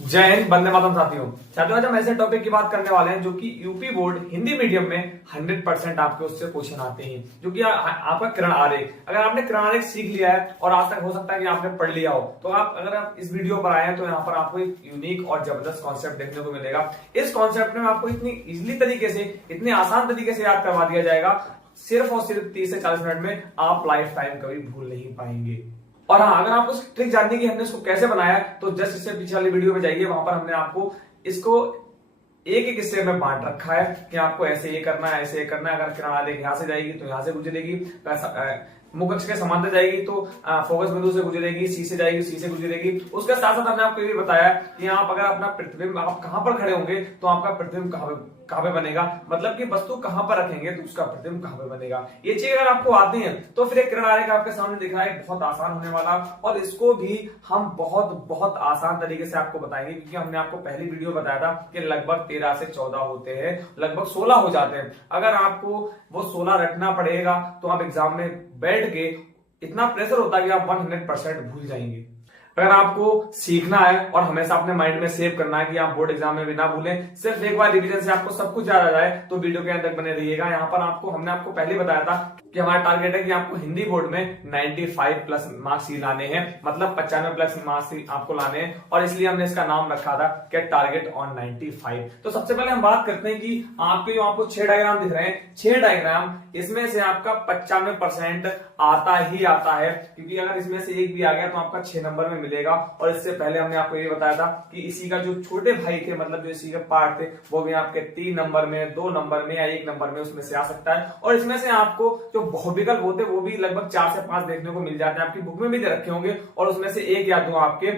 जय हिंद, वंदे मातरम। साथियों आज हम ऐसे टॉपिक की बात करने वाले हैं जो कि यूपी बोर्ड हिंदी मीडियम में 100% आपके उससे क्वेश्चन आते हैं, जो कि आपका किरण आरेख। अगर आपने किरण आरेख सीख लिया है और आज तक हो सकता है कि आपने पढ़ लिया हो, तो अगर आप इस वीडियो पर आए हैं तो यहाँ पर आपको एक यूनिक और जबरदस्त कॉन्सेप्ट देखने को मिलेगा। इस कॉन्सेप्ट में आपको इतनी इजिली तरीके से, इतने आसान तरीके से याद करवा दिया जाएगा, सिर्फ और सिर्फ 30 से 40 मिनट में आप लाइफ टाइम कभी भूल नहीं पाएंगे। और हाँ, अगर आपको ट्रिक जाननी है कि हमने इसको कैसे बनाया है, तो जस्ट इससे पीछे वाली वीडियो में जाइए। वहां पर हमने आपको इसको एक एक हिस्से में बांट रखा है कि आपको ऐसे ये करना है, ऐसे ये करना है। अगर किरण आरेख यहाँ से जाएगी तो यहाँ से गुजरेगी, मुख्य अक्ष के समांतर जाएगी तो फोकस बिंदु से गुजरेगी, सी से जाएगी, सी से गुजरेगी। उसके साथ साथ हमने आपको ये भी बताया कि आप अगर अपना प्रतिबिंब आप कहां पर खड़े होंगे तो आपका प्रतिबिंब कहां पे बनेगा, मतलब कि वस्तु कहां पर रखेंगे तो उसका प्रतिबिंब कहां पे बनेगा। ये चीज अगर आपको आती है तो फिर एक किरण आरेख आपके सामने दिख रहा है, बहुत आसान होने वाला। और इसको भी हम बहुत बहुत आसान तरीके से आपको बताएंगे, क्योंकि हमने आपको पहली वीडियो बताया था कि लगभग 13 से 14 होते हैं, लगभग 16 हो जाते हैं। अगर आपको वो 16 रटना पड़ेगा तो आप एग्जाम में बैठ के इतना प्रेशर होता है कि आप 100% भूल जाएंगे। अगर आपको सीखना है और हमेशा अपने माइंड में सेव करना है कि आप बोर्ड एग्जाम में भी ना भूलें, सिर्फ एक बार रिवीजन से आपको सब कुछ याद आ जाए, तो वीडियो के अंत तक बने रहिएगा। यहाँ पर हमने आपको पहले बताया था कि हमारा टारगेट है कि आपको हिंदी बोर्ड में 95 प्लस मार्क्स ही लाने हैं, मतलब 95 प्लस मार्क्स ही आपको लाने हैं। और इसलिए हमने इसका नाम रखा था कि टारगेट ऑन 95। तो सबसे पहले हम बात करते हैं कि आपके जो आपको 6 डायग्राम दिख रहे हैं, 6 डायग्राम, इसमें से आपका 95% आता ही आता है, क्योंकि अगर इसमें से एक भी आ गया तो आपका 6 नंबर में मिलेगा। और इससे पहले हमने आपको ये बताया था कि इसी का जो छोटे भाई थे, मतलब जो इसी के पार्ट थे, वो भी आपके 3 नंबर में, 2 नंबर में या 1 नंबर में उसमें से आ सकता है। और इसमें से आपको जो बहुविकल्प होते हैं वो भी लगभग 4 से 5 देखने को मिल जाते हैं, आपकी बुक में भी दे रखे होंगे। और उसमें से 1 या 2 आपके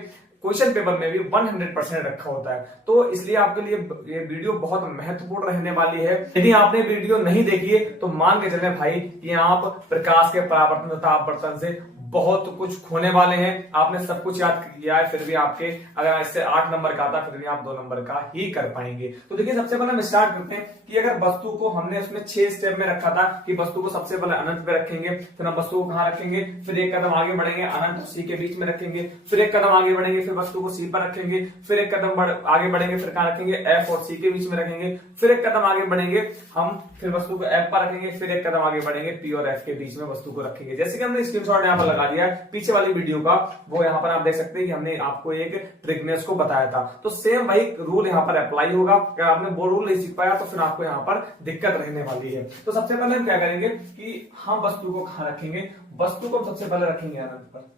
क्वेश्चन पेपर में भी 100% रखा होता है। तो इसलिए आपके लिए ये वीडियो बहुत महत्वपूर्ण रहने वाली है। यदि आपने वीडियो नहीं देखी है तो मान के चले भाई कि आप प्रकाश के परावर्तन तथा अपवर्तन से बहुत कुछ खोने वाले हैं। आपने सब कुछ याद किया है, फिर भी आपके अगर इससे 8 नंबर का आता फिर भी आप 2 नंबर का ही कर पाएंगे। तो देखिए, सबसे पहले हम स्टार्ट करते हैं कि अगर वस्तु को हमने उसमें 6 स्टेप में रखा था कि वस्तु को सबसे पहले अनंत पे रखेंगे, फिर हम वस्तु को कहां रखेंगे, फिर एक कदम आगे बढ़ेंगे, अनंत और सी के बीच में रखेंगे, फिर एक कदम आगे बढ़ेंगे, फिर वस्तु को सी पर रखेंगे, फिर एक कदम आगे बढ़ेंगे, फिर कहां रखेंगे, एफ और सी के बीच में रखेंगे, फिर एक कदम आगे बढ़ेंगे हम, फिर वस्तु को एफ पर रखेंगे, फिर एक कदम आगे बढ़ेंगे, पी और एफ के बीच में वस्तु को रखेंगे। जैसे कि हमने स्क्रीनशॉट यहाँ पर लगा दिया है पीछे वाली वीडियो का, वो यहाँ पर आप देख सकते हैं कि हमने आपको एक ट्रिकनेस को बताया था। तो सेम वही रूल यहाँ पर अप्लाई होगा। अगर आपने वो रूल नहीं सीख पाया तो फिर आपको यहाँ पर दिक्कत रहने वाली है। तो सबसे पहले हम क्या करेंगे कि हम वस्तु को कहां रखेंगे, वस्तु को सबसे पहले रखेंगे अनंत पर।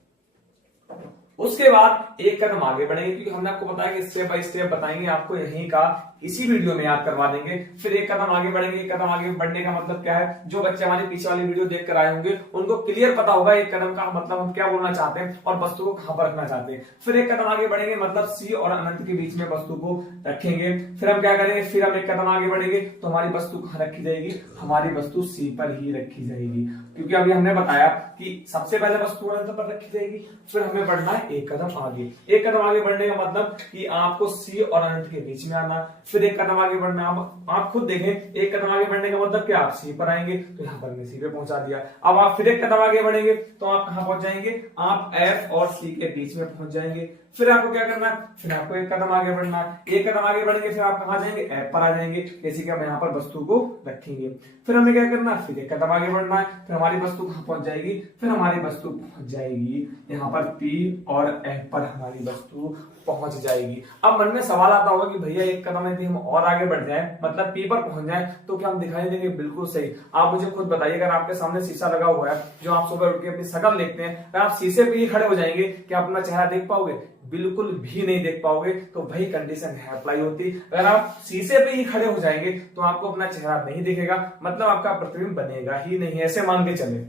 उसके बाद एक कदम आगे बढ़ेंगे, क्योंकि हमने आपको बताया कि स्टेप बाय स्टेप बताएंगे आपको, यहीं का इसी वीडियो में याद करवा देंगे। फिर एक कदम आगे बढ़ेंगे। एक कदम आगे बढ़ने का मतलब क्या है, जो बच्चे हमारे पीछे वाली वीडियो देख कर आए होंगे उनको क्लियर पता होगा एक कदम का मतलब हम क्या बोलना चाहते हैं और वस्तु को कहां पर रखना चाहते हैं। फिर एक कदम आगे बढ़ेंगे, मतलब सी और अनंत के बीच में वस्तु को रखेंगे। फिर हम क्या करेंगे, फिर हम एक कदम आगे बढ़ेंगे तो हमारी वस्तु कहां रखी जाएगी, हमारी वस्तु सी पर ही रखी जाएगी, क्योंकि अभी हमने बताया कि सबसे पहले वस्तु अनंत पर रखी जाएगी। फिर हमें बढ़ना है एक कदम आगे। एक कदम आगे बढ़ने का मतलब कि आपको सी और अनंत के बीच में आना। फिर एक कदम आगे बढ़ना, आप खुद देखें, एक कदम आगे बढ़ने का मतलब कि आप सी पर आएंगे, तो यहां पर मैं सी पे पहुंचा दिया। अब आप फिर एक कदम आगे बढ़ेंगे तो आप कहां पहुंच जाएंगे, आप एफ और सी के बीच में पहुंच जाएंगे। फिर आपको क्या करना है, फिर आपको एक कदम आगे बढ़ना है। एक कदम आगे बढ़ेंगे फिर आप कहां जाएंगे, एफ पर आ जाएंगे, जैसे कि हम यहाँ पर वस्तु को रखेंगे। फिर हमें क्या करना है, फिर एक कदम आगे बढ़ना है, फिर हमारी वस्तु कहां पहुंच जाएगी, फिर हमारी वस्तु पहुंच जाएगी यहाँ पर पी और एफ पर हमारी वस्तु पहुंच जाएगी। अब मन में सवाल आता होगा कि भैया एक कदम यदि हम और आगे बढ़ जाए, मतलब पी पर पहुंच जाए, तो क्या हम दिखाई देंगे। बिल्कुल सही। आप मुझे खुद बताइए, अगर आपके सामने शीशा लगा हुआ है, जो आप सुबह उठ के अपनी शक्ल देखते हैं, अगर आप शीशे पे ही खड़े हो जाएंगे, क्या अपना चेहरा देख पाओगे, बिल्कुल भी नहीं देख पाओगे। तो वही कंडीशन है अप्लाई होती। अगर आप शीशे पे ही खड़े हो जाएंगे तो आपको अपना चेहरा नहीं दिखेगा, मतलब आपका प्रतिबिंब बनेगा ही नहीं, ऐसे मान के चले।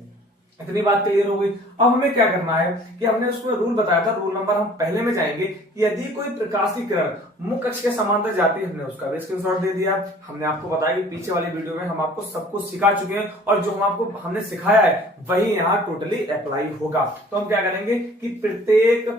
इतनी बात क्लियर हो गई। अब हमें क्या करना है कि हमने उसमें रूल बताया था, रूल नंबर हम पहले में जाएंगे कि यदि कोई प्रकाश की किरण मुख्य अक्ष के समांतर जाती है, हमने उसका भी स्क्रीनशॉट दे दिया। हमने आपको बताया कि पीछे वाली वीडियो में हम आपको सब कुछ सिखा चुके हैं, और जो हमने सिखाया है वही यहाँ टोटली अप्लाई होगा। तो हम क्या करेंगे कि प्रत्येक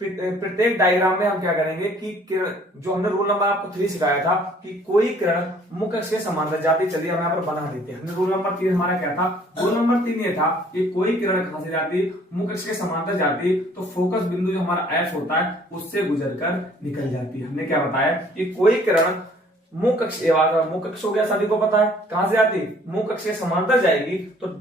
प्रत्येक डायग्राम में हम क्या करेंगे कि किरण, जो हमने रूल नंबर आपको 3 सिखाया था कि कोई किरण मुख्य अक्ष के समांतर जाती, चलिए हम यहाँ पर बना देते हैं। हमने रूल नंबर 3 हमारा क्या था, रूल नंबर 3 ये था कि कोई किरण कहां से जाती, मुख्य अक्ष के समांतर जाती तो फोकस बिंदु जो हमारा एफ होता है उससे गुजरकर निकल जाती है। हमने क्या बताया कि कोई किरण मुख्य अक्ष हो गया, सभी को पता है कहां से आती, मुख्य अक्ष के समांतर जाएगी तो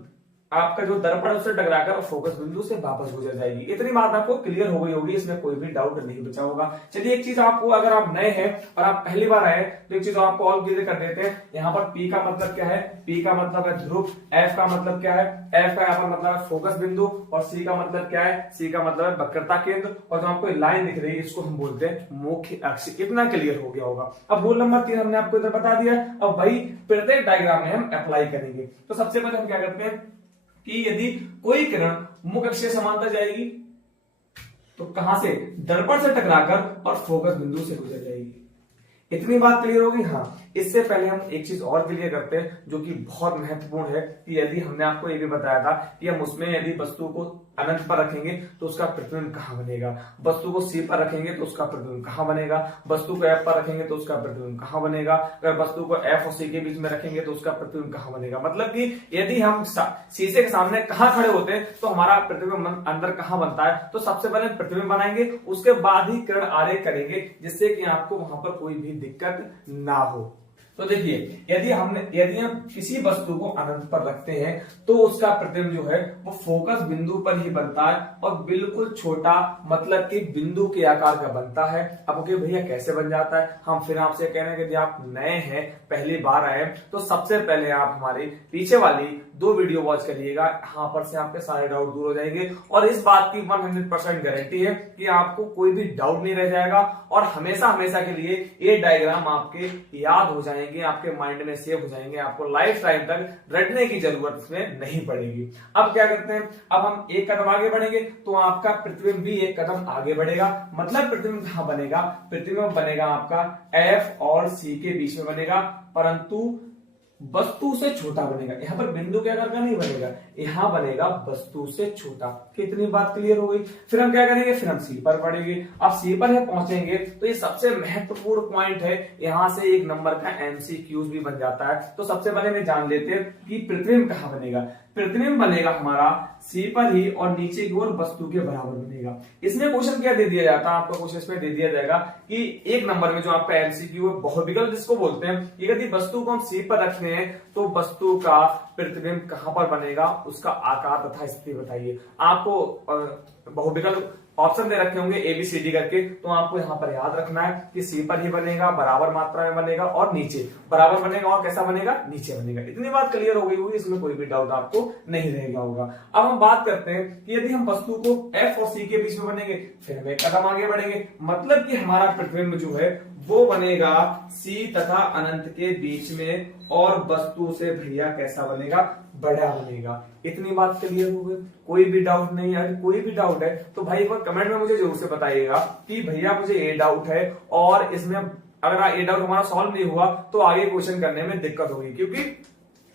आपका जो दर्पण उससे टकराकर फोकस बिंदु से वापस गुजर जाएगी। इतनी बात आपको क्लियर हो गई होगी, इसमें कोई भी डाउट नहीं बचा होगा। चलिए एक चीज आपको, अगर आप नए हैं और आप पहली बार आए तो एक चीज आपको और क्लियर कर देते हैं। यहाँ पर P का मतलब क्या है, P का मतलब है ध्रुव, F का मतलब क्या है, F का यहाँ पर मतलब है फोकस बिंदु, और C का मतलब क्या है, C का मतलब है वक्रता केंद्र, और जो आपको लाइन दिख रही है इसको हम बोलते हैं मुख्य अक्ष। इतना क्लियर हो गया होगा। अब रूल नंबर 3 हमने आपको इधर बता दिया, अब वही प्रत्येक डायग्राम में हम अप्लाई करेंगे। तो सबसे पहले हम क्या करते हैं कि यदि कोई किरण मुख्य अक्ष के समांतर जाएगी तो कहां से, दर्पण से टकराकर और फोकस बिंदु से गुजर जाएगी। इतनी बात क्लियर होगी। हाँ, इससे पहले हम एक चीज और क्लियर करते हैं जो कि बहुत महत्वपूर्ण है कि यदि हमने आपको ये भी बताया था कि हम उसमें यदि वस्तु को अनंत पर रखेंगे तो उसका प्रतिबिंब कहां बनेगा, वस्तु को C पर रखेंगे तो उसका प्रतिबिंब कहां बनेगा, वस्तु को F पर रखेंगे तो उसका प्रतिबिंब कहां बनेगा, अगर वस्तु को F और C के बीच में रखेंगे तो उसका प्रतिबिंब कहां बनेगा। मतलब कि यदि हम शीशे के सामने कहां खड़े होते हैं तो हमारा प्रतिबिंब अंदर कहां बनता है, तो सबसे पहले प्रतिबिंब बनाएंगे, उसके बाद ही किरण आरेख करेंगे जिससे कि आपको वहां पर कोई भी दिक्कत ना हो। तो देखिए, यदि हम किसी वस्तु को अनंत पर रखते हैं तो उसका प्रतिबिंब जो है वो फोकस बिंदु पर ही बनता है और बिल्कुल छोटा, मतलब कि बिंदु के आकार का बनता है। अब भैया कैसे बन जाता है, हम फिर आपसे कह रहे हैं कि यदि आप नए हैं, पहली बार आए, तो सबसे पहले आप हमारे पीछे वाली 2 वीडियो वॉच करिएगा, यहाँ पर से आपके सारे डाउट दूर हो जाएंगे। और इस बात की 100% गारंटी है कि आपको कोई भी डाउट नहीं रह जाएगा और हमेशा हमेशा के लिए ये डायग्राम आपके याद हो जाएंगे, आपके माइंड में सेव हो जाएंगे, आपको लाइफ टाइम तक रटने की जरूरत इसमें नहीं पड़ेगी। अब क्या करते हैं, अब हम एक कदम आगे बढ़ेंगे तो आपका प्रतिबिंब भी एक कदम आगे बढ़ेगा। मतलब प्रतिबिंब कहां बनेगा, प्रतिबिंब बनेगा आपका F और C के बीच में बनेगा, परंतु वस्तु से छोटा बनेगा। यहां पर बिंदु के आकार का नहीं बनेगा, यहां बनेगा वस्तु से छोटा। कितनी बात क्लियर हो गई। फिर हम क्या करेंगे, फिर हम C पर पढ़ेंगे। अब C पर है पहुंचेंगे तो ये सबसे महत्वपूर्ण पॉइंट है, यहां से 1 नंबर का MCQ भी बन जाता है। तो सबसे पहले मैं जान लेते हैं कि प्रतिबिंब कहां बनेगा। प्रतिबिंब बनेगा हमारा C पर ही और नीचे की ओर वस्तु के बराबर बनेगा। इसमें क्वेश्चन क्या दे दिया जाता है, आपको क्वेश्चन इसमें दे दिया जाएगा कि 1 नंबर में जो आपका MCQ है, बहुविकल्प जिसको बोलते हैं, यदि वस्तु को हम C पर रखते हैं तो वस्तु का प्रतिबिंब कहां पर बनेगा, उसका आकार तथा स्थिति बताइए। आपको बहुविकल्प ऑप्शन दे रखे होंगे ABCD करके, तो आपको यहाँ पर याद रखना है कि C पर ही बनेगा, बराबर मात्रा में बनेगा और नीचे बराबर बनेगा, और कैसा बनेगा, नीचे बनेगा। इतनी बात क्लियर हो गई होगी, इसमें कोई भी डाउट आपको नहीं रहेगा होगा। अब हम बात करते हैं कि यदि हम वस्तु को F और C के बीच में बनेंगे, फिर हम एक कदम आगे बढ़ेंगे। मतलब कि हमारा प्रतिबिंब जो है वो बनेगा C तथा अनंत के बीच में, और वस्तु से भैया कैसा बनेगा, बड़ा बनेगा। इतनी बात क्लियर हो गई, कोई भी डाउट नहीं है। कोई भी डाउट है तो भाई एक बार कमेंट में मुझे जरूर से बताइएगा कि भैया मुझे ये डाउट है, और इसमें अगर ये डाउट हमारा सॉल्व नहीं हुआ तो आगे क्वेश्चन करने में दिक्कत होगी, क्योंकि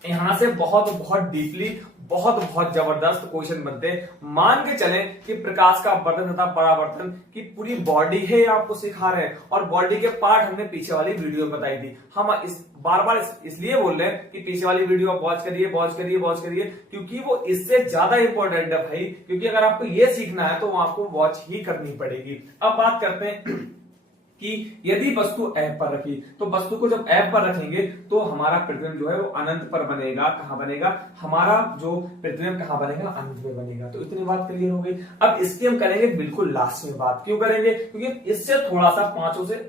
यहां से बहुत डीपली बहुत जबरदस्त क्वेश्चन बनते हैं। मान के चलें कि प्रकाश का अपवर्तन तथा परावर्तन की पूरी बॉडी है आपको सिखा रहे हैं, और बॉडी के पार्ट हमने पीछे वाली वीडियो में बताई थी। हम इस बार इसलिए बोल रहे हैं कि पीछे वाली वीडियो आप वॉच करिए, क्योंकि वो इससे ज्यादा इंपॉर्टेंट है भाई, क्योंकि अगर आपको ये सीखना है तो वो आपको वॉच ही करनी पड़ेगी। अब बात करते हैं कि यदि वस्तु F पर रखी, तो वस्तु को जब F पर रखेंगे तो हमारा प्रतिबिंब जो है वो अनंत पर बनेगा। कहां बनेगा, हमारा जो प्रतिबिंब कहां बनेगा, अनंत में बनेगा। तो इतनी बात क्लियर हो गई। अब इसकी हम करेंगे बिल्कुल लास्ट में बात। क्यों करेंगे, क्योंकि इससे थोड़ा सा 5 से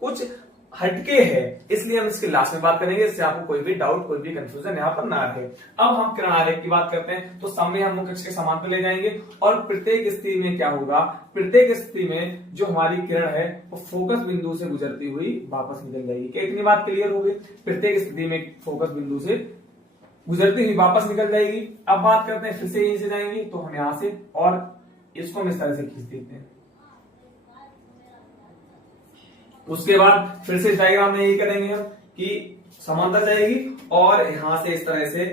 कुछ हटके है, इसलिए हम इसके लास्ट में बात करेंगे, इससे आपको कोई भी डाउट, कोई भी कंफ्यूजन यहाँ पर ना रहे। अब हम किरण आरेख की बात करते हैं, तो सामने हम मुख्य अक्ष के समांतर ले जाएंगे, और प्रत्येक स्थिति में क्या होगा, प्रत्येक स्थिति में जो हमारी किरण है वो फोकस बिंदु से गुजरती हुई वापस निकल जाएगी। क्या इतनी बात क्लियर हो गई। प्रत्येक स्थिति में फोकस बिंदु से गुजरती हुई वापस निकल जाएगी। अब बात करते हैं, फिर से यहीं से जाएंगे तो हम यहाँ से, और इसको हम इस तरह से खींच देते हैं। उसके बाद फिर से डायग्राम में यही करेंगे हम कि समांतर जाएगी, और यहां से इस तरह से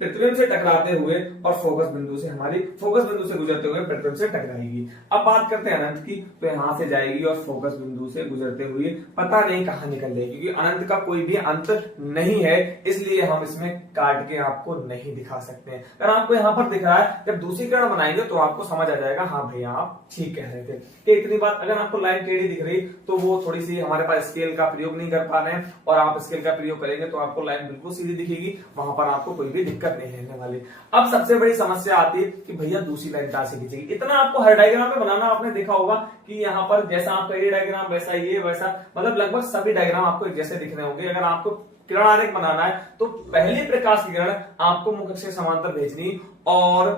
प्रतिबिंब से टकराते हुए और फोकस बिंदु से गुजरते हुए प्रतिबिंब से टकराएगी। अब बात करते हैं अनंत की, तो यहां से जाएगी और फोकस बिंदु से गुजरते हुए पता नहीं कहां निकल जाएगी, क्योंकि अनंत का कोई भी अंत नहीं है, इसलिए हम इसमें काट के आपको नहीं दिखा सकते हैं। अगर आपको यहाँ पर दिख रहा है, जब दूसरी किरण बनाएंगे तो आपको समझ आ जाएगा हाँ भैया आप ठीक कह रहे थे। कि इतनी बात, अगर आपको लाइन टेढ़ी दिख रही तो वो थोड़ी सी हमारे पास स्केल का प्रयोग नहीं कर पा रहे हैं, और आप स्केल का प्रयोग करेंगे तो आपको लाइन बिल्कुल सीधी दिखेगी, वहां पर आपको कोई भी दिक्कत नहीं रहने वाली। अब सबसे बड़ी समस्या आती है कि भैया दूसरी लाइन कहां से खींचेगी। इतना आपको हर डायग्राम में बनाना आपने देखा होगा कि यहाँ पर जैसा आपका ये डायग्राम वैसा ये वैसा, मतलब लगभग सभी डायग्राम आपको एक जैसे दिखने होंगे। अगर आपको किरण आरेख बनाना है तो पहली प्रकाश की किरण आपको मुख्य अक्ष के समांतर भेजनी और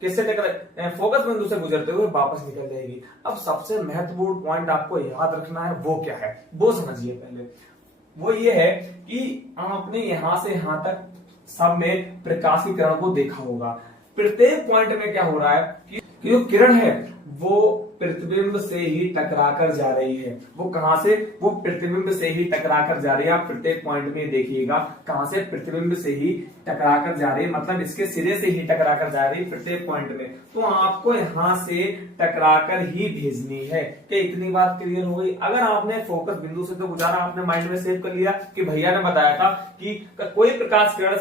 किससे निकल फोकस बिंदु से गुजरते हुए वापस निकल जाएगी। अब सबसे महत्वपूर्ण पॉइंट आपको याद रखना है, वो क्या है वो समझिए पहले। वो ये है कि आपने यहां से यहां तक सब में प्रकाश की किरण को देखा होगा। प्रत्येक पॉइंट में क्या हो रहा है कि जो किरण है वो प्रतिबिंब से ही टकराकर जा रही है। वो कहां से, वो प्रतिबिंब से ही टकराकर जा रही है। आप प्रत्येक पॉइंट में देखिएगा कहां से, प्रतिबिंब से ही टकराकर जा रही है, मतलब इसके सिरे से ही टकराकर जा रही है प्रत्येक पॉइंट में। तो आपको यहां से टकराकर ही भेजनी है। कि इतनी बात क्लियर हो गई। अगर आपने फोकस बिंदु से तो गुजारा, आपने माइंड में सेव कर लिया कि भैया ने बताया था कि कोई प्रकाश किरण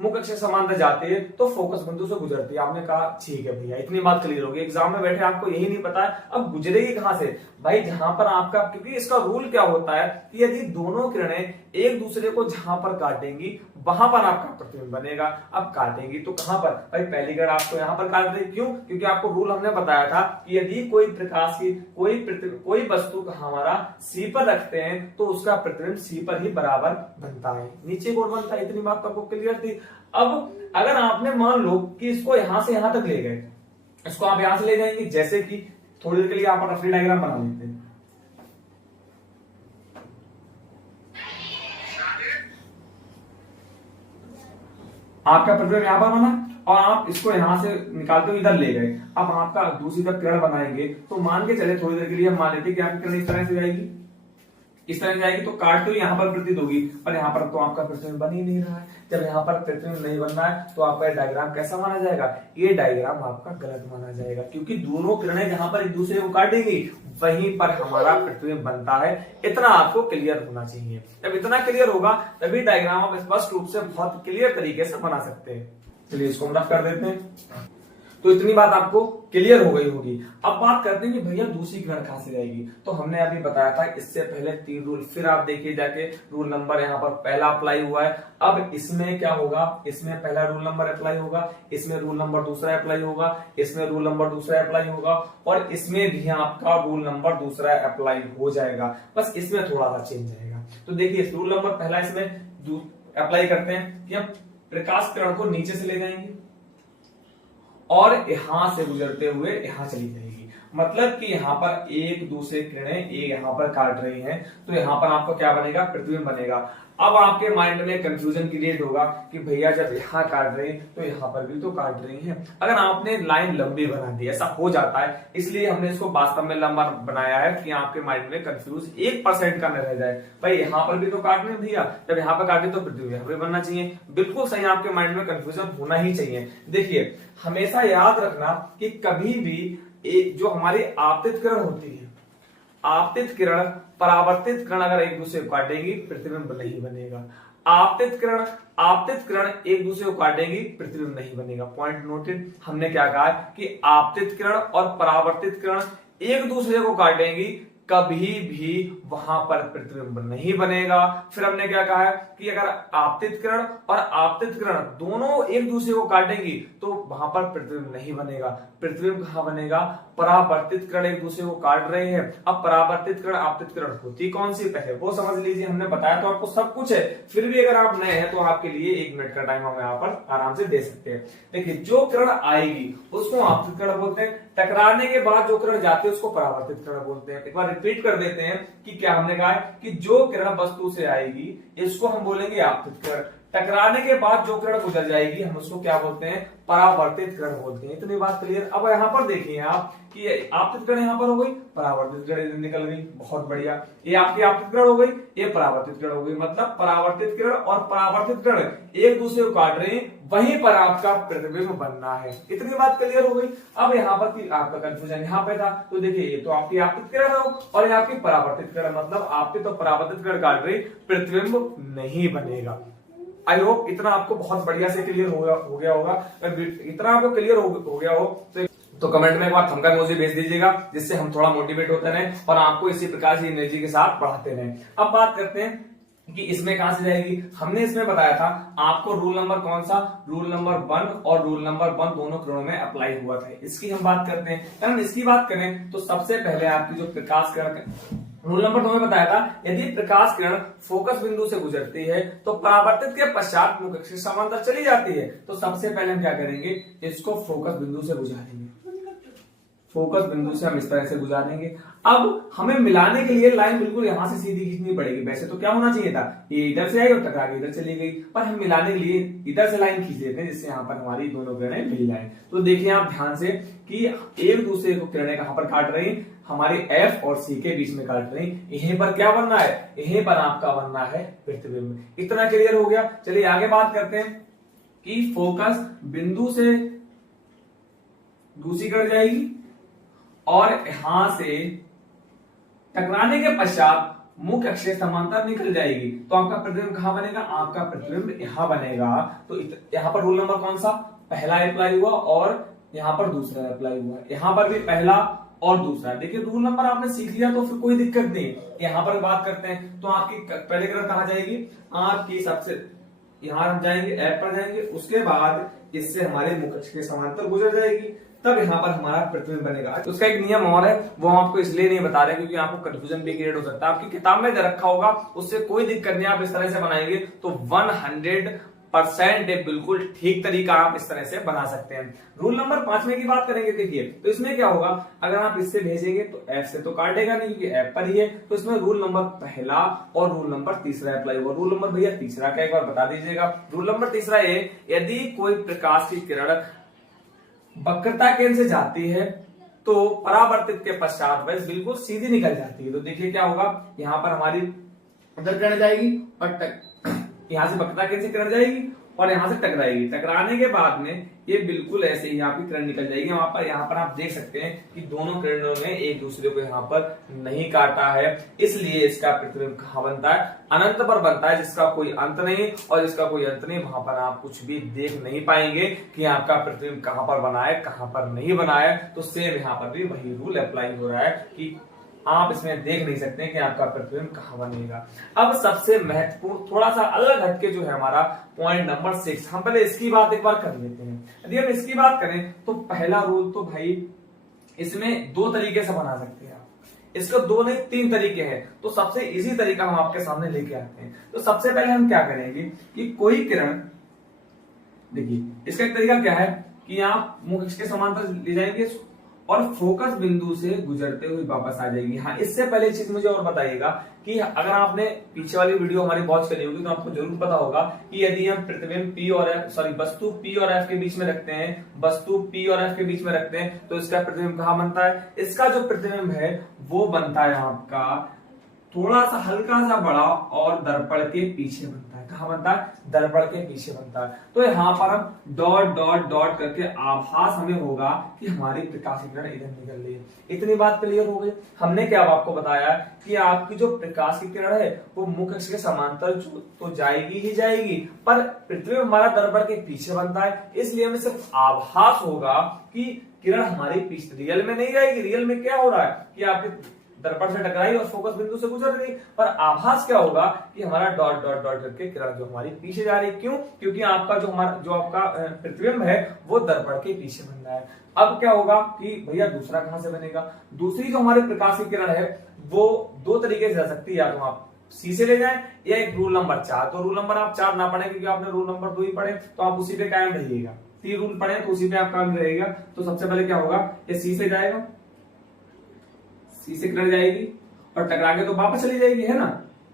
मुख्य अक्ष के समांतर जाती है तो फोकस बिंदु से गुजरती है। आपने कहा ठीक है भैया, इतनी बात क्लियर होगी। एग्जाम में बैठे आपको यही नहीं पता है, अब गुजरेगी कहां से भाई, जहां पर आपका, क्योंकि इसका रूल क्या होता है कि यदि दोनों किरणें एक दूसरे को जहां पर काटेंगी वहां पर आपका प्रतिबिंब बनेगा। अब काटेंगी तो कहां पर भाई, पहली किरण आपको यहां पर काट देगी। क्यों? क्योंकि आपको रूल हमने बताया था कि यदि कोई प्रकाश की कोई वस्तु का हमारा सी पर रखते हैं तो उसका प्रतिबिंब सी पर ही बराबर बनता है, नीचे कोण बनता है। इतनी बात तो आपको क्लियर थी। अब अगर आपने मान लो कि इसको यहां से यहां तक ले गए, इसको आप यहां से ले जाएंगे, जैसे कि थोड़ी देर के लिए आप रफली डायग्राम बना लेते हैं। आपका प्रतिबिंब यहां पर बना और आप इसको यहां से निकालते हुए इधर ले गए। अब आपका दूसरी तरफ किरण बनाएंगे तो मान के चले थोड़ी देर के लिए हम मान लेते हैं कि आपकी किरण इस तरह से जाएगी, इस तरह जाएगी तो काटते हुए यहाँ पर प्रतीत होगी, पर यहाँ पर तो आपका प्रतिबिंब बन ही नहीं रहा है। जब यहाँ पर प्रतिबिंब नहीं बन रहा है तो आपका डायग्राम कैसा माना जाएगा, ये डायग्राम आपका गलत माना जाएगा, क्योंकि दोनों किरणें जहां पर एक दूसरे को काटेंगी वहीं पर हमारा प्रतिबिंब बनता है। इतना आपको क्लियर होना चाहिए। जब इतना क्लियर होगा तभी डायग्राम आप स्पष्ट रूप से बहुत क्लियर तरीके से बना सकते हैं। चलिए इसको हम रफ कर देते हैं। तो इतनी बात आपको क्लियर हो गई होगी। अब बात करते हैं कि भैया दूसरी किरण कहां से जाएगी। तो हमने अभी बताया था इससे पहले 3 रूल, फिर आप देखिए जाके रूल नंबर यहाँ पर पहला अप्लाई हुआ है। अब इसमें क्या होगा, इसमें पहला रूल नंबर अप्लाई होगा, इसमें रूल नंबर दूसरा अप्लाई होगा, इसमें रूल नंबर दूसरा अप्लाई होगा और इसमें भी आपका रूल नंबर दूसरा अप्लाई हो जाएगा। बस इसमें थोड़ा सा चेंज आएगा। तो देखिए रूल नंबर पहला इसमें अप्लाई करते हैं कि हम प्रकाश किरण को नीचे से ले जाएंगे और यहां से गुजरते हुए यहां चली जाएगी। मतलब कि यहां पर एक दूसरे किरणें एक यहां पर काट रही हैं, तो यहां पर आपको क्या बनेगा, प्रतिबिंब बनेगा। अब आपके माइंड में कंफ्यूजन क्रिएट होगा कि भैया जब यहाँ काट रहे हैं तो यहाँ पर भी तो काट रही हैं। अगर आपने लाइन लंबी बना दी, ऐसा हो जाता है, इसलिए हमने इसको वास्तव में लंबा बनाया है कि आपके माइंड में कंफ्यूज 1% का न रह जाए। भाई यहाँ पर भी तो काटने भैया, जब यहाँ पर काटे तो प्रतिबिंब यहाँ पर बनना चाहिए। बिल्कुल सही, आपके माइंड में कंफ्यूजन होना ही चाहिए। देखिए हमेशा याद रखना कि कभी भी जो हमारी आपतित किरण होती है, आपतित किरण परावर्तित किरण अगर एक दूसरे को काटेंगी प्रतिबिंब नहीं बनेगा। आपतित किरण एक दूसरे को काटेंगी प्रतिबिंब नहीं बनेगा। Point noted. हमने क्या कहा कि आपतित किरण और परावर्तित किरण एक दूसरे को काटेंगी, कभी भी वहां पर प्रतिबिंब नहीं बनेगा। फिर हमने क्या कहा है कि अगर आपतित किरण और आपतित किरण दोनों एक दूसरे को काटेंगी तो वहां पर प्रतिबिंब नहीं बनेगा। प्रतिबिंब कहां बनेगा, परावर्तित किरण एक दूसरे को काट रहे हैं। अब परावर्तित किरण आपतित किरण होती कौन सी पहले वो समझ लीजिए। हमने बताया तो आपको सब कुछ है, फिर भी अगर आप नए हैं तो आपके लिए 1 मिनट का टाइम हम यहाँ पर आराम से दे सकते हैं। देखिए जो किरण आएगी उसको आपतित किरण बोलते हैं, टकराने के बाद जो किरण जाती है उसको परावर्तित किरण बोलते हैं। एक बार रिपीट कर देते हैं कि क्या हमने कहा है कि जो किरण वस्तु से आएगी इसको हम बोलेंगे आपतित किरण, टकराने के बाद जो किरण गुजर जाएगी हम उसको क्या बोलते हैं, परावर्तित किरण बोलते हैं। इतनी बात क्लियर। अब यहाँ पर देखिए आप कि आपतित किरण यहाँ पर हो गई, परावर्तित किरण निकल गई, बहुत बढ़िया। ये आपकी आपतित किरण हो गई, ये परावर्तित किरण हो गई। मतलब परावर्तित किरण और परावर्तित किरण एक दूसरे को काट रहे हैं, वहीं पर आपका प्रतिबिंब बनना है। इतनी बात क्लियर हो गई। अब यहाँ पर आपका कंफ्यूजन यहाँ पे था, तो देखिए ये तो आपकी आपतित किरण हो और ये आपकी परावर्तित किरण, मतलब आपकी तो परावर्तित किरण काट रही, प्रतिबिंब नहीं बनेगा। आई होप इतना आपको बहुत बढ़िया से क्लियर हो गया होगा। अगर इतना आपको क्लियर हो गया हो तो कमेंट में एक बार थंब का इमोजी भेज दीजिएगा, जिससे हम थोड़ा मोटिवेट होते रहे और आपको इसी प्रकार की एनर्जी के साथ बढ़ाते रहे। अब बात करते हैं कि इसमें कहां से जाएगी। हमने इसमें बताया था आपको रूल नंबर कौन सा, रूल नंबर 1 और रूल नंबर 1 दोनों किरणों में अप्लाई हुआ था। इसकी हम बात करते हैं। अगर हम इसकी बात करें तो सबसे पहले आपकी जो प्रकाश किरण, रूल नंबर 2 में बताया था यदि प्रकाश किरण फोकस बिंदु से गुजरती है तो परावर्तित के पश्चात मुख्य अक्ष के समांतर चली जाती है। तो सबसे पहले हम क्या करेंगे, इसको फोकस बिंदु से गुजारेंगे। फोकस बिंदु से हम इस तरह से गुजारेंगे। अब हमें मिलाने के लिए लाइन बिल्कुल यहां से सीधी खींचनी पड़ेगी। वैसे तो क्या होना चाहिए था, ये इधर से आई और टकरा के इधर चली गई, पर हम मिलाने के लिए इधर से लाइन खींच लेते हैं, जिससे यहाँ पर हमारी दोनों किरणें मिल जाए। तो देखिए आप ध्यान से कि एक दूसरे को किरणें कहां पर काट रही, हमारे F और C के बीच में काट रही। यहीं पर क्या बनना है, यहीं पर आपका बनना है प्रतिबिंब। इतना क्लियर हो गया। चलिए आगे बात करते हैं कि फोकस बिंदु से दूसरी किरण जाएगी और यहां से टकराने के पश्चात मुख्य अक्ष के समांतर निकल जाएगी। तो आपका प्रतिबिंब कहां बनेगा, आपका प्रतिबिंब यहां बनेगा। तो यहां पर रूल नंबर कौन सा, पहला अप्लाई हुआ और यहां पर दूसरा अप्लाई हुआ। यहां पर भी पहला और दूसरा। देखिए रूल नंबर आपने सीख लिया तो फिर कोई दिक्कत नहीं। यहां पर बात करते हैं तो आपकी पहले किरण कहां जाएगी, आपकी सबसे यहां हम जाएंगे, F पर जाएंगे, उसके बाद इससे हमारे मुख्य अक्ष के समांतर गुजर जाएगी, तब यहाँ पर हमारा प्रतिबिंब बनेगा। तो उसका एक नियम और है, वो हम आपको इसलिए नहीं बता रहे क्योंकि आपको कंफ्यूजन भी क्रिएट हो सकता है। आपकी किताब में रखा होगा, उससे कोई दिक्कत नहीं। आप इस तरह से बनाएंगे तो 100% बिल्कुल ठीक तरीका आप इस तरह से बना सकते हैं। रूल नंबर 5 की बात करेंगे। देखिए तो इसमें क्या होगा, अगर आप इससे भेजेंगे तो F से तो काटेगा नहीं क्योंकि F पर ही है। तो इसमें रूल नंबर पहला और रूल नंबर तीसरा अप्लाई हुआ। रूल नंबर भैया तीसरा क्या, एक बार बता दीजिएगा। रूल नंबर तीसरा ये, यदि कोई प्रकाश की किरण वक्रता केंद्र से जाती है तो परावर्तित के पश्चात वह बिल्कुल सीधी निकल जाती है। तो देखिए क्या होगा, यहाँ पर हमारी उधर किरण जाएगी और यहां से वक्रता केंद्र से किरण जाएगी और यहां से टकराएगी। टकराने के बाद में ये बिल्कुल ऐसे ही आपकी किरण निकल जाएगी। यहाँ पर आप देख सकते हैं कि दोनों किरणों ने एक दूसरे को यहाँ पर नहीं काटा है, इसलिए इसका प्रतिबिंब कहाँ बनता है, अनंत पर बनता है, जिसका कोई अंत नहीं। और जिसका कोई अंत नहीं, वहां पर आप कुछ भी देख नहीं पाएंगे कि आपका प्रतिबिंब कहां पर बना है, कहां पर नहीं बना है। तो सेम यहाँ पर भी वही रूल अप्लाई हो रहा है कि आप इसमें देख नहीं सकते कि आपका प्रतिबिंब कहां बनेगा। अब सबसे महत्वपूर्ण थोड़ा सा अलग हटके जो है हमारा पॉइंट नंबर 6, हम पहले इसकी बात एक बार कर लेते हैं। यदि हम इसकी बात करें तो पहला रूल तो भाई इसमें 2 तरीके से बना सकते हैं आप। इसका 2 नहीं 3 तरीके हैं। तो सबसे इजी तरीका हम आपके सामने लेके आते हैं। तो सबसे पहले हम क्या करेंगे कि कोई किरण, देखिए इसका एक तरीका क्या है कि आप मुख्य अक्ष के समांतर ले जाएंगे और फोकस बिंदु से गुजरते हुए वापस आ जाएगी। हाँ, इससे पहले चीज मुझे और बताइएगा कि अगर आपने पीछे वाली वीडियो हमारी वॉच करी होगी तो आपको जरूर पता होगा कि यदि हम प्रतिबिंब वस्तु P और F के बीच में रखते हैं, वस्तु P और F के बीच में रखते हैं तो इसका प्रतिबिंब कहां बनता है, इसका जो प्रतिबिंब है वो बनता है आपका थोड़ा सा हल्का सा बड़ा और दर्पण के पीछे बनता है। कहां बनता है, दर्पण के पीछे बनता है। तो यहाँ पर हम डॉट डॉट डॉट करके आभास हमें होगा कि हमारी प्रकाश की किरण इधर निकल रही है। इतनी बात क्लियर हो गई। हमने क्या आपको बताया कि आपकी जो प्रकाश की किरण है वो मुख्य अक्ष के समांतर तो जाएगी ही जाएगी, पर प्रतिबिंब हमारा दर्पण के पीछे बनता है, इसलिए हमें सिर्फ आभास होगा कि किरण हमारी पीछे, रियल में नहीं जाएगी। रियल में क्या हो रहा है कि आपके दर्पण से टकराई और फोकस बिंदु से गुजर गई, पर आभास क्या होगा कि हमारा डॉट डॉट डॉट करके किरण जो हमारी पीछे जा रही है। क्यों, क्योंकि आपका जो आपका प्रतिबिंब है वो दर्पण के पीछे बन रहा है। अब क्या होगा कि भैया दूसरा कहां से बनेगा, दूसरी जो हमारी प्रकाश की किरण है वो 2 तरीके से जा सकती है। या तो आप सी से ले जाए या एक रूल नंबर 4। तो रूल नंबर आप 4 ना पढ़े क्योंकि आपने रूल नंबर 2 ही पढ़े, तो आप उसी पे कायम रहिएगा। 3 रूल पढ़े तो उसी पे आप कायम रहेगा। तो सबसे पहले क्या होगा, ये सी से जाएगा, सी से किरण जाएगी और टकरा के तो वापस चली जाएगी, है ना।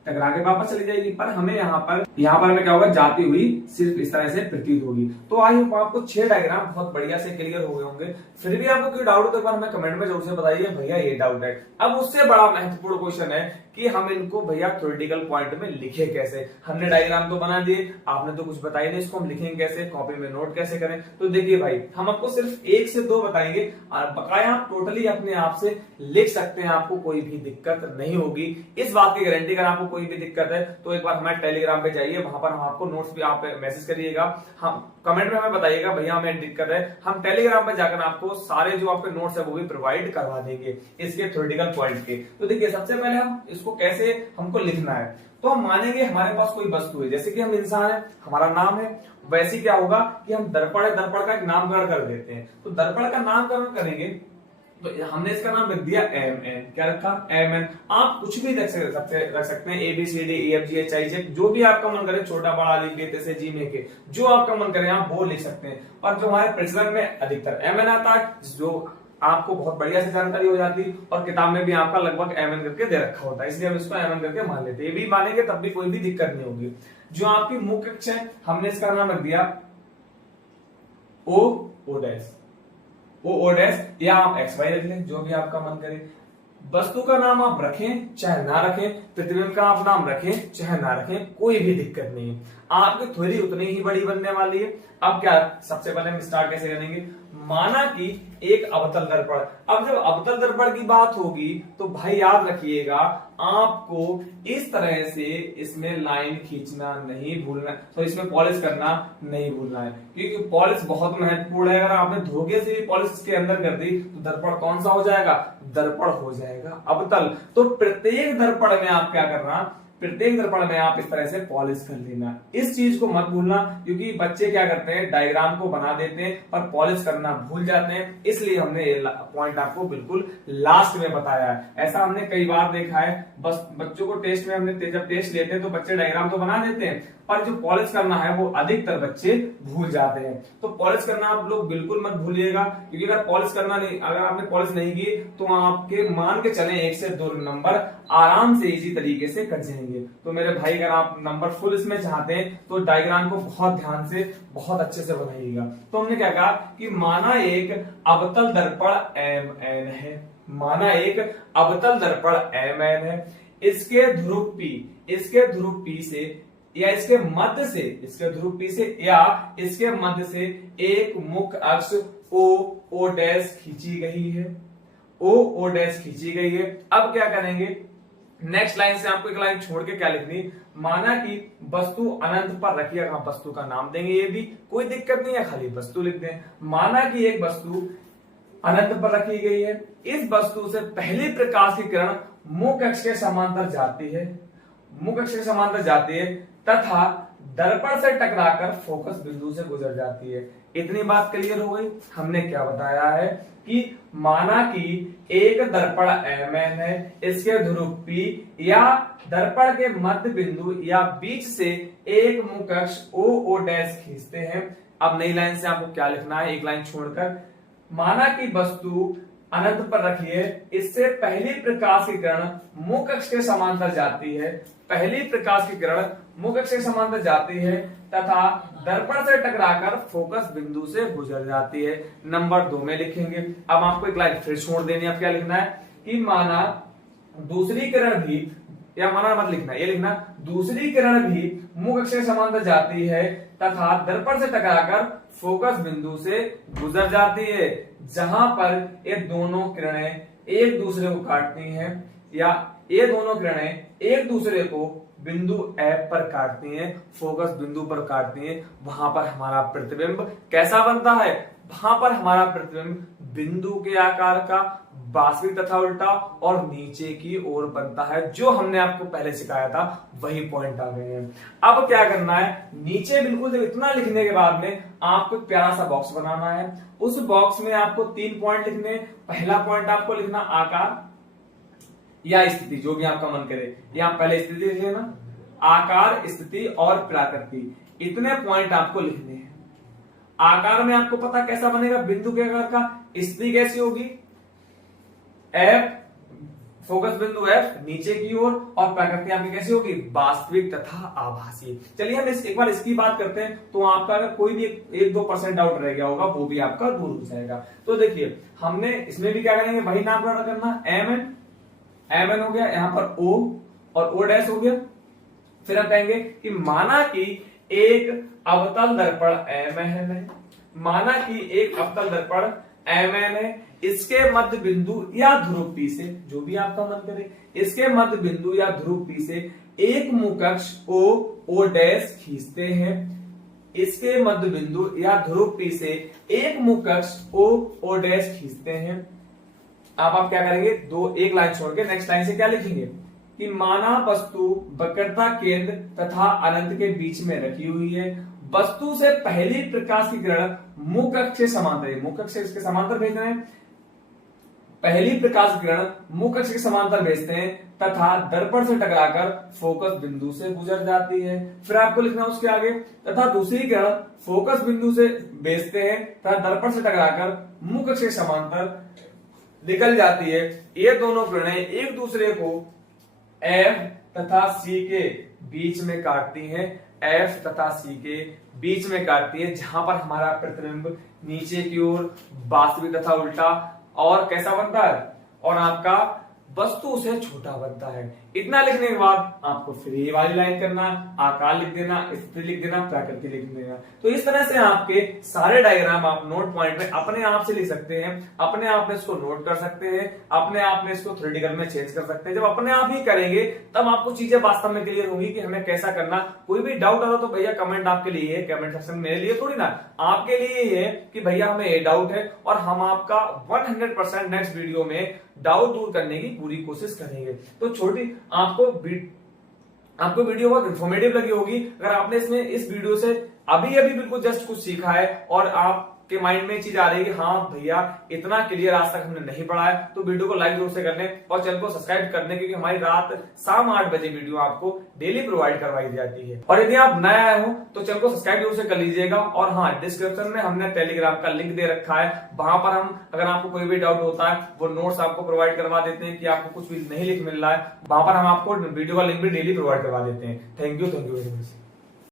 टकरा के वापस चली जाएगी, पर हमें यहाँ पर हमें क्या होगा, जाती हुई सिर्फ इस तरह से प्रतीत होगी। तो आई होप आपको 6 डायग्राम बहुत बढ़िया से क्लियर हो गए होंगे। फिर भी आपको कोई डाउट हो तो एक बार हमें कमेंट में जरूर से बताइए भैया ये डाउट है। अब उससे बड़ा महत्वपूर्ण क्वेश्चन है कि हम इनको भैया थ्योरेटिकल पॉइंट में लिखे कैसे। हमने डायग्राम तो बना दिए, आपने तो कुछ बताया नहीं, इसको हम लिखेंगे कैसे, कॉपी में नोट कैसे करें। तो देखिए भाई, हम आपको सिर्फ 1 से 2 बताएंगे और बकाया आप टोटली अपने आप से लिख सकते हैं, आपको कोई भी दिक्कत नहीं होगी। इस बात की गारंटी, अगर आपको कोई भी दिक्कत है तो एक बार हमारे टेलीग्राम पे जाइए, वहां पर हम आपको नोट्स भी आप मैसेज करिएगा, हम कमेंट में हमें बताइएगा भैया हमें दिक्कत है, हम टेलीग्राम पे जाकर आपको सारे जो आपके नोट्स है वो भी प्रोवाइड करवा देंगे इसके थ्योरेटिकल पॉइंट के। तो देखिए, सबसे पहले हम इसको कैसे हमको लिखना है, तो हम मानेंगे हमारे पास कोई वस्तु है, जैसे कि हम इंसान है, हमारा नाम है, वैसे क्या होगा कि हम दर्पण है, दर्पण का एक नामकरण कर देते हैं। तो दर्पण का नामकरण करेंगे तो हमने इसका नाम रख दिया MN। क्या रखा? MN। आप कुछ भी रख सकते हैं, ABCDEFGHIJ, जो भी आपका मन करे, छोटा बड़ा लिख लेते से जी में के, जो आपका मन करे आप वो लिख सकते हैं। और जो हमारे प्रचलन में अधिकतर MN आता है, जो आपको बहुत बढ़िया से जानकारी हो जाती है, और किताब में भी आपका लगभग MN करके दे रखा होता है, इसलिए हम इसको MN करके मान लेते हैं। ये भी मानेंगे तब भी कोई भी दिक्कत नहीं होगी। जो आपकी मुख्य अक्ष है, हमने इसका नाम रख दिया O डैश, या आप XY रख लें, जो भी आपका मन करे। वस्तु का नाम आप रखें चाहे ना रखें, प्रतिबिंब का आप नाम रखें चाहे ना रखें, कोई भी दिक्कत नहीं है। आपकी थ्योरी उतनी ही बड़ी बनने वाली है। अब क्या, सबसे पहले हम स्टार्ट कैसे करेंगे, माना कि एक अवतल दर्पण। अब जब अवतल दर्पण की बात होगी तो भाई याद रखिएगा, आपको इस तरह से इसमें लाइन खींचना नहीं भूलना, तो इसमें पॉलिश करना नहीं भूलना है, क्योंकि पॉलिश बहुत महत्वपूर्ण है। अगर आपने धोखे से भी पॉलिश इसके अंदर कर दी तो दर्पण कौन सा हो जाएगा, दर्पण हो जाएगा अवतल। तो प्रत्येक दर्पण में आप क्या करना, प्रत्येक दर्पण में आप इस तरह से पॉलिश कर लेना। इस चीज को मत भूलना, क्योंकि बच्चे क्या करते हैं, डायग्राम को बना देते हैं पर पॉलिश करना भूल जाते हैं, इसलिए हमने ये पॉइंट आपको बिल्कुल लास्ट में बताया है। ऐसा हमने कई बार देखा है, बस बच्चों को टेस्ट में हमने जब टेस्ट लेते हैं तो बच्चे डायग्राम तो बना देते हैं, पर जो पॉलिश करना है वो अधिकतर बच्चे भूल जाते हैं। तो पॉलिश करना आप लोग बिल्कुल मत भूलिएगा, क्योंकि अगर पॉलिश करना नहीं, अगर आपने पॉलिश नहीं की तो आपके मान के चले 1 से 2 नंबर आराम से इजी तरीके से कट जाएंगे। तो मेरे भाई, अगर आप नंबर फुल इसमें चाहते हैं तो डायग्राम को बहुत ध्यान से बहुत अच्छे से बनाइएगा। तो हमने क्या कहा कि माना एक अवतल दर्पण MN है, माना एक अवतल दर्पण MN है, इसके ध्रुव P से या इसके मध्य से, इसके ध्रुव P से या इसके मध्य से एक मुख्य अक्ष O डैश खींची गई है, O डैश खींची गई है। अब क्या करेंगे, नेक्स्ट लाइन से आपको एक लाइन छोड़ के क्या लिखनी, माना कि वस्तु अनंत पर रखी है, वस्तु का नाम देंगे, ये भी कोई दिक्कत नहीं है, खाली वस्तु लिख दें। माना कि एक वस्तु अनंत पर रखी गई है, इस वस्तु से पहली प्रकाश की किरण मुख्य अक्ष के समांतर जाती है, मुख्य अक्ष के समांतर जाती है तथा दर्पण से टकराकर फोकस बिंदु से गुजर जाती है। इतनी बात क्लियर हो गई। हमने क्या बताया है कि माना कि एक दर्पण MN है, इसके ध्रुव P या दर्पण के मध्य बिंदु या बीच से एक मुख्य अक्ष O डैश खींचते हैं। अब नई लाइन से आपको क्या लिखना है, एक लाइन छोड़कर, माना कि वस्तु अनंत पर रखी है, इससे पहली प्रकाश की किरण मुख्य अक्ष के समांतर जाती है, पहली प्रकाश की किरण मुख्य अक्ष के समांतर जाती है तथा दर्पण से टकराकर फोकस बिंदु से गुजर जाती है। नंबर 2 में लिखेंगे। अब आपको एक लाइन फिर छोड़ देनी है। अब क्या लिखना है कि माना दूसरी किरण भी, या माना मत लिखना, ये लिखना दूसरी किरण भी मुख्य अक्ष के समांतर जाती है तथा दर्पण से टकराकर फोकस बिंदु से गुजर जाती है, जहां पर ये दोनों किरणें एक दूसरे को काटती हैं, या ये दोनों किरणें एक दूसरे को बिंदु F पर काटती हैं, फोकस बिंदु पर काटती हैं, वहां पर हमारा प्रतिबिंब कैसा बनता है, वहां पर हमारा प्रतिबिंब बिंदु के आकार का, वास्तविक तथा उल्टा और नीचे की ओर बनता है। जो हमने आपको पहले सिखाया था वही पॉइंट आ गए हैं। अब क्या करना है, नीचे बिल्कुल जब इतना लिखने के बाद में आपको प्यारा सा बॉक्स बनाना है। उस बॉक्स में आपको 3 पॉइंट लिखने। पहला पॉइंट आपको लिखना आकार या स्थिति, जो भी आपका मन करे, या पहले स्थिति लिख लेना, आकार, स्थिति और प्राकृति, इतने पॉइंट आपको लिखने हैं। आकार में आपको पता कैसा बनेगा, बिंदु के आकार का। स्थिति कैसी होगी, F फोकस बिंदु F नीचे की ओर और प्रकृति आपकी कैसी होगी, वास्तविक तथा आभासी। चलिए हम एक बार इसकी बात करते हैं, तो आपका अगर कोई भी 1-2% डाउट रह गया होगा वो भी आपका दूर हो जाएगा। तो देखिए हमने इसमें भी क्या करेंगे, वही नामकरण करना, एम एन हो गया, यहाँ पर O और O डैश हो गया। फिर हम कहेंगे कि माना कि एक अवतल दर्पण MN है, माना कि एक अवतल दर्पण MN है, इसके मध्य बिंदु या ध्रुव P से, जो भी आपका मन करे, इसके मध्य बिंदु या ध्रुव P से एक मुकक्ष O डैश खींचते हैं, इसके मध्य बिंदु या ध्रुव P से एक मुकक्ष O डैश खींचते हैं। अब आप क्या करेंगे, एक लाइन छोड़ के नेक्स्ट लाइन से क्या लिखेंगे कि माना वस्तु वक्रता केंद्र तथा अनंत के बीच में रखी हुई है, वस्तु से पहली प्रकाश की किरण मुख अक्ष के समांतर है, मुख अक्ष के इसके समांतर भेजते हैं, पहली प्रकाश की किरण मुख अक्ष के समांतर भेजते हैं तथा दर्पण से टकराकर फोकस बिंदु से गुजर जाती है। फिर आपको लिखना है उसके आगे, तथा दूसरी किरण फोकस बिंदु से भेजते हैं तथा दर्पण से टकराकर मुख अक्ष के समांतर निकल जाती है। ये दोनों किरणें एक दूसरे को F तथा C के बीच में काटती हैं, F तथा C के बीच में काटती है, जहां पर हमारा प्रतिबिंब नीचे की ओर वास्तविक तथा उल्टा और कैसा बनता है, और आपका वस्तु से छोटा बनता है। इतना लिखने के बाद आपको फिर ये वाली लाइन करना, आकार लिख देना, स्थिति लिख देना, प्रकृति लिख देना। तो इस तरह से आपके सारे डायग्राम आप नोट पॉइंट में अपने आप से लिख सकते हैं, अपने आप में इसको नोट कर सकते हैं, अपने आप में इसको थ्योरेटिकल में चेंज कर सकते हैं। जब अपने आप ही करेंगे तब आपको चीजें वास्तव में क्लियर होंगी कि हमें कैसा करना। कोई भी डाउट आता तो भैया कमेंट आपके लिए है, कमेंट सेक्शन मेरे लिए थोड़ी ना, आपके लिए ये है कि भैया हमें ये डाउट है और हम आपका 100% नेक्स्ट वीडियो में डाउट दूर करने की पूरी कोशिश करेंगे। तो छोटी आपको वीडियो बहुत इंफॉर्मेटिव लगी होगी। अगर आपने इस वीडियो से अभी बिल्कुल जस्ट कुछ सीखा है और आपके माइंड में चीज आ रही है कि हाँ भैया इतना क्लियर आज तक हमने नहीं पढ़ा है, तो वीडियो को लाइक जरूर से करने और चैनल को सब्सक्राइब करने, क्योंकि हमारी रात शाम 8 बजे वीडियो आपको डेली प्रोवाइड करवाई जाती है। और यदि आप नए आए हो तो चैनल को सब्सक्राइब जरूर से कर लीजिएगा। और हाँ, डिस्क्रिप्शन में हमने टेलीग्राम का लिंक दे रखा है, वहां पर हम अगर आपको कोई भी डाउट होता है वो नोट्स आपको प्रोवाइड करवा देते हैं कि आपको कुछ भी नहीं लिख मिल रहा है, वहां पर हम आपको वीडियो का लिंक भी डेली प्रोवाइड करवा देते हैं। Thank you very much.